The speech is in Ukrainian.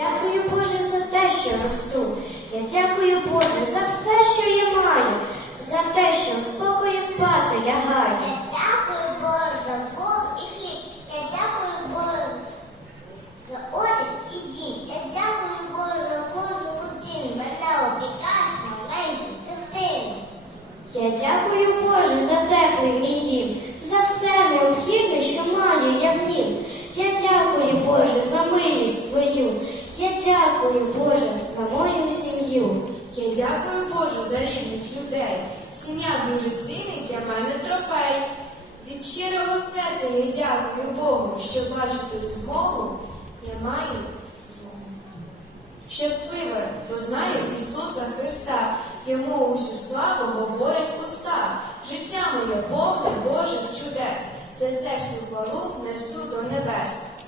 Дякую Боже за те, що росту. Я дякую Боже за все, що я маю, за те, що в спокої спати лягаю. Я дякую Богу за воду і хліб. Я дякую Богу за одяг і дім. Я дякую Богу за кожну годину. Мене опікаєш маленьку дитину. Я дякую Боже за теплий мій дім, за все необхідне, що маю я в нім. Я дякую Боже за милість Твою. Я дякую Боже за мою сім'ю. Я дякую Боже за рідних людей. Сім'я дуже цінний для мене трофей. Від щирого серця я дякую Богу, що бачити змогу я маю змогу. Щасливе, бо знаю Ісуса Христа, йому усю славу говорять уста. Життя моє повне Божих чудес. За це всю хвалу несу до небес.